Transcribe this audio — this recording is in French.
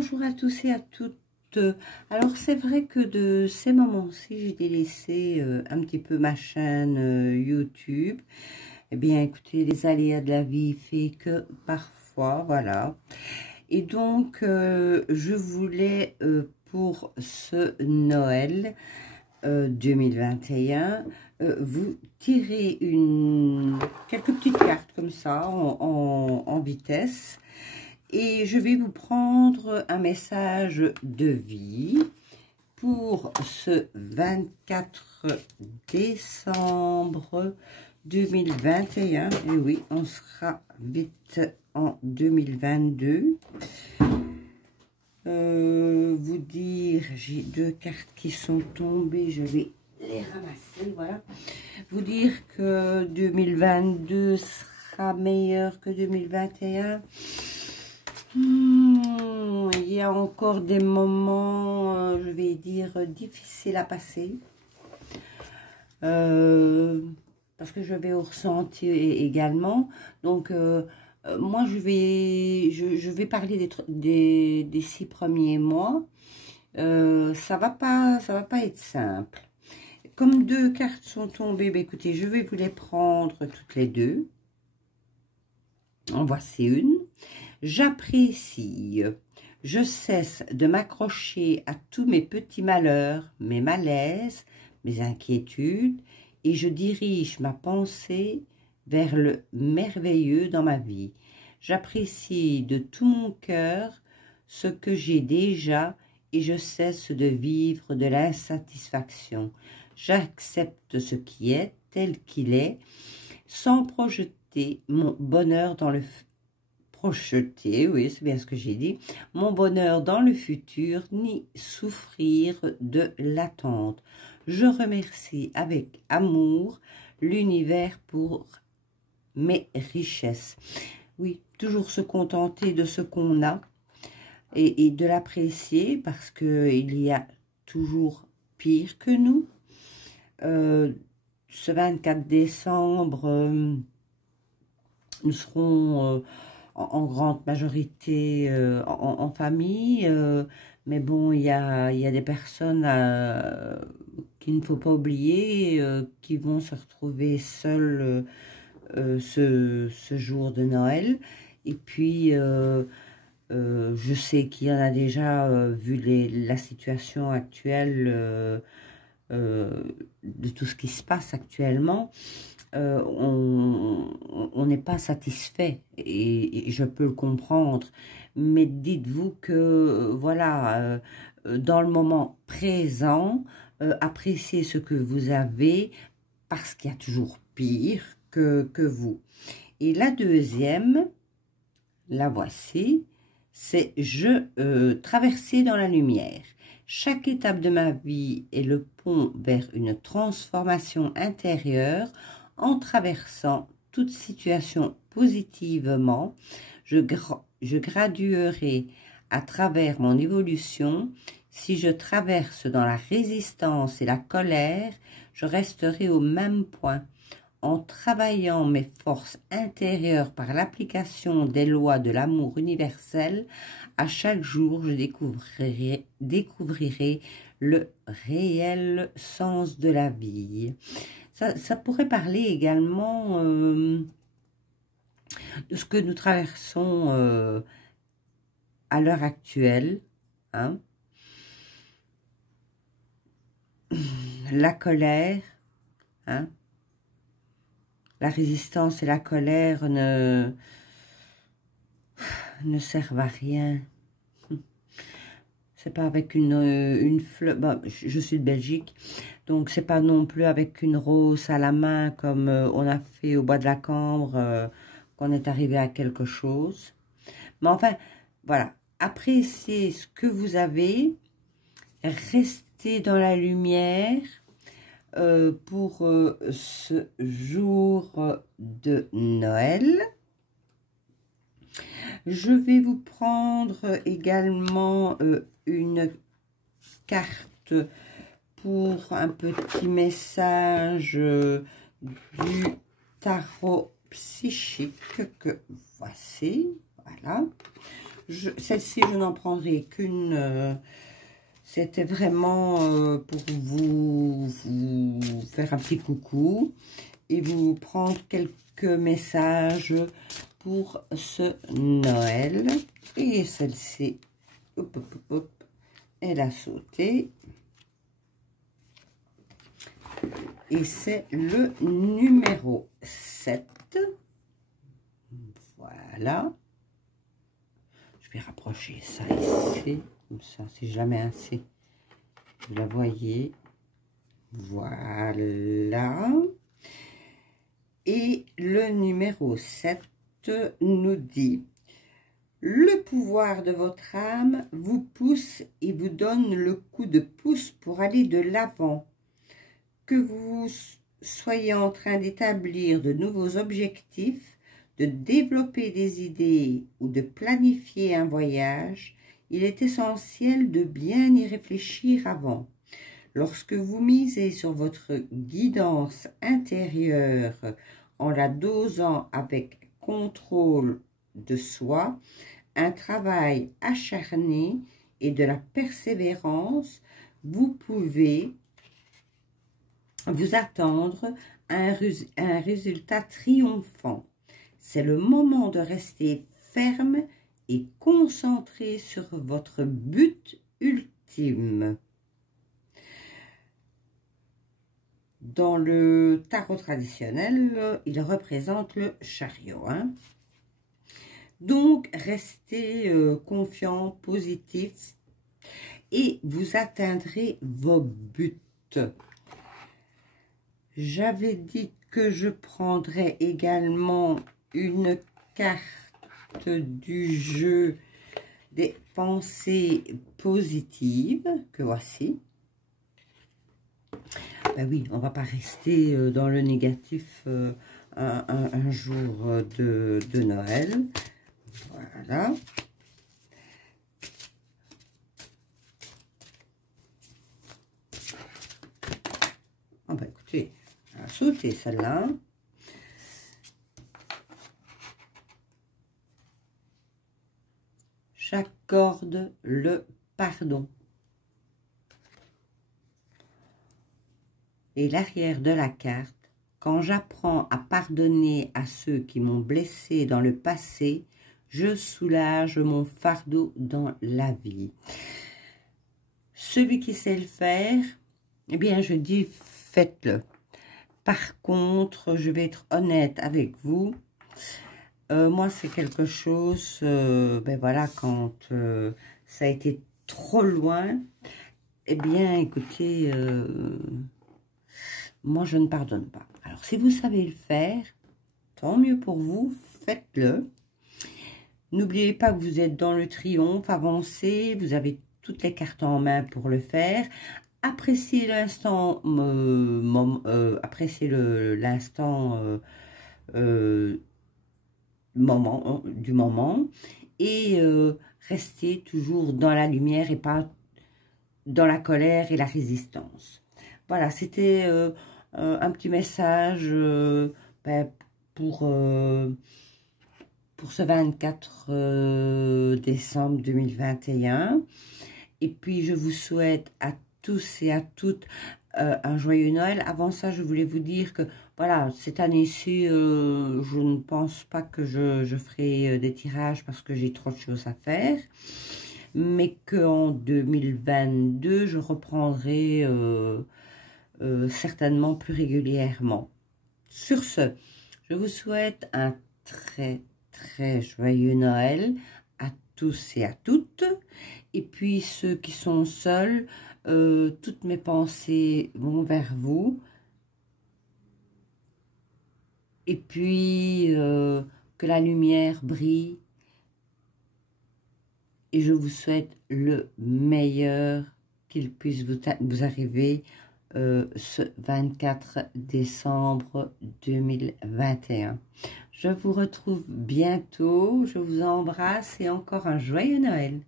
Bonjour à tous et à toutes. Alors c'est vrai que de ces moments-ci, j'ai délaissé un petit peu ma chaîne YouTube. Eh bien écoutez, les aléas de la vie fait que parfois, voilà. Et donc je voulais pour ce Noël 2021 vous tirer quelques petites cartes comme ça en vitesse. Et je vais vous prendre un message de vie pour ce 24 décembre 2021. Et oui, on sera vite en 2022. Vous dire, j'ai deux cartes qui sont tombées, je vais les ramasser, voilà. Vous dire que 2022 sera meilleur que 2021. Il y a encore des moments, je vais dire, difficiles à passer. Parce que je vais au ressenti également. Donc, moi, je vais parler des 6 premiers mois. Ça va pas être simple. Comme deux cartes sont tombées, ben, écoutez, je vais vous les prendre toutes les deux. En voici une. J'apprécie, je cesse de m'accrocher à tous mes petits malheurs, mes malaises, mes inquiétudes, et je dirige ma pensée vers le merveilleux dans ma vie. J'apprécie de tout mon cœur ce que j'ai déjà et je cesse de vivre de l'insatisfaction. J'accepte ce qui est tel qu'il est, sans projeter mon bonheur dans le projeter, oui, c'est bien ce que j'ai dit, mon bonheur dans le futur, ni souffrir de l'attente. Je remercie avec amour l'univers pour mes richesses. Oui, toujours se contenter de ce qu'on a et de l'apprécier parce qu'il y a toujours pire que nous. Ce 24 décembre, nous serons en grande majorité en famille, mais bon, il y a des personnes qu'il ne faut pas oublier, qui vont se retrouver seules ce jour de Noël. Et puis, je sais qu'il y en a déjà, vu la situation actuelle, de tout ce qui se passe actuellement, on n'est pas satisfait et je peux le comprendre, mais dites-vous que voilà, dans le moment présent, appréciez ce que vous avez parce qu'il y a toujours pire que vous. Et la deuxième, la voici, c'est je traverser dans la lumière. Chaque étape de ma vie est le pont vers une transformation intérieure. En traversant toute situation positivement, je graduerai à travers mon évolution. Si je traverse dans la résistance et la colère, je resterai au même point. En travaillant mes forces intérieures par l'application des lois de l'amour universel, à chaque jour, je découvrirai le réel sens de la vie. Ça pourrait parler également de ce que nous traversons à l'heure actuelle. Hein. La colère, hein. La résistance et la colère ne servent à rien. C'est pas avec une fleur. Bon, je suis de Belgique, donc c'est pas non plus avec une rose à la main comme on a fait au bois de la Cambre qu'on est arrivé à quelque chose. Mais enfin, voilà. Appréciez ce que vous avez. Restez dans la lumière pour ce jour de Noël. Je vais vous prendre également une carte pour un petit message du tarot psychique que voici. Voilà. Celle-ci, je n'en prendrai qu'une. C'était vraiment pour vous faire un petit coucou et vous prendre quelques messages pour ce Noël. Et celle-ci, hop, hop, hop, hop, elle a sauté. Et c'est le numéro 7. Voilà. Je vais rapprocher ça ici. Comme ça, si je la mets ainsi, vous la voyez. Voilà. Et le numéro 7 nous dit: le pouvoir de votre âme vous pousse et vous donne le coup de pouce pour aller de l'avant. Que vous soyez en train d'établir de nouveaux objectifs, de développer des idées ou de planifier un voyage, il est essentiel de bien y réfléchir avant. Lorsque vous misez sur votre guidance intérieure en la dosant avec contrôle de soi, un travail acharné et de la persévérance, vous pouvez vous attendre à un résultat triomphant. C'est le moment de rester ferme et concentré sur votre but ultime. Dans le tarot traditionnel, il représente le chariot. Donc, restez confiant, positif et vous atteindrez vos buts. J'avais dit que je prendrais également une carte du jeu des pensées positives, que voici. Ben oui, on ne va pas rester dans le négatif un jour de Noël. Voilà. Ah ben écoutez, elle a sauté celle-là. J'accorde le pardon. Et l'arrière de la carte: quand j'apprends à pardonner à ceux qui m'ont blessé dans le passé, je soulage mon fardeau dans la vie. Celui qui sait le faire, eh bien je dis faites-le. Par contre, je vais être honnête avec vous. Moi, c'est quelque chose, ben voilà, quand ça a été trop loin, eh bien, écoutez, moi, je ne pardonne pas. Alors, si vous savez le faire, tant mieux pour vous, faites-le. N'oubliez pas que vous êtes dans le triomphe, avancez, vous avez toutes les cartes en main pour le faire. Appréciez l'instant, appréciez l'instant du moment et restez toujours dans la lumière et pas dans la colère et la résistance. Voilà, c'était un petit message ben, pour ce 24 décembre 2021. Et puis, je vous souhaite à tous et à toutes un joyeux Noël. Avant ça, je voulais vous dire que, voilà, cette année-ci, je ne pense pas que je ferai des tirages parce que j'ai trop de choses à faire. Mais qu'en 2022, je reprendrai certainement plus régulièrement. Sur ce, je vous souhaite un très joyeux Noël à tous et à toutes. Et puis ceux qui sont seuls, toutes mes pensées vont vers vous. Et puis que la lumière brille. Et je vous souhaite le meilleur qu'il puisse vous arriver ce 24 décembre 2021. Je vous retrouve bientôt. Je vous embrasse et encore un joyeux Noël.